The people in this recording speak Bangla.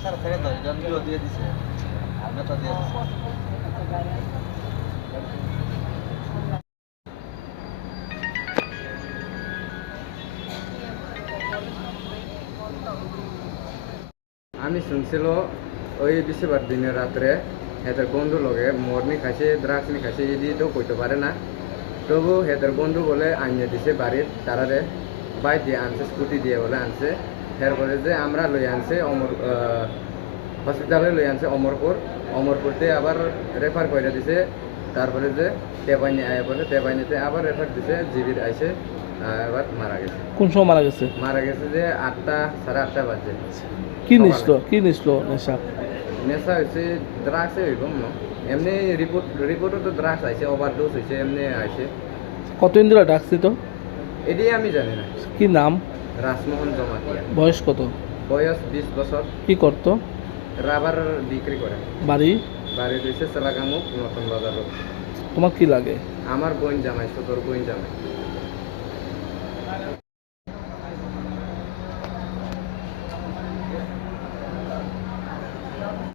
আমি শুনছিল ওই বিশেবার দিনের রাত্রে হেদের বন্ধু লগে মরনি খাইছে দ্রাক্স নি খাইছে দিয়ে তো কইতে পারে না। তবু হেদের বন্ধু বলে আনিয়ে দিছে বাড়ির তারারে বাইক দিয়ে আনছে, স্কুটি দিয়ে বলে আনছে। এরপরে যে আমরা লই আনছে অমর হসপিটালে লই আনছে অমরপুর। অমরপুরতে আবার রেফার করে দিছে তারপরে যে টেপাইনি আয়া বলে টেপাইনিতে আবার রেফার দিছে জিবির আইসে আবার মারা গেছে। কোন সময় মারা গেছে? মারা গেছে যে আটটা সাড়ে আটটা বাজে। কি নিছিল কি নিছিল নেশা? নেশা হয়েছে দ্রাগসে হইব এমনি রিপোর্ট রিপোর্টও তো দ্রাগস আইছে ওভারডোজ হয়েছে এমনি আইছে। কতদিন ধরে ডাকছি তো এটি আমি জানি না। কি নাম? রাজমোহন জমাতিয়া। বয়স কত? বয়স বিশ বছর। কি করত? রাবার বিক্রি করে। বাড়ি? বাড়ি রয়েছে সেলাকামুখ নতুন বাজার। তোমার কি লাগে? আমার বোন জামাই সতর বোন জামাই।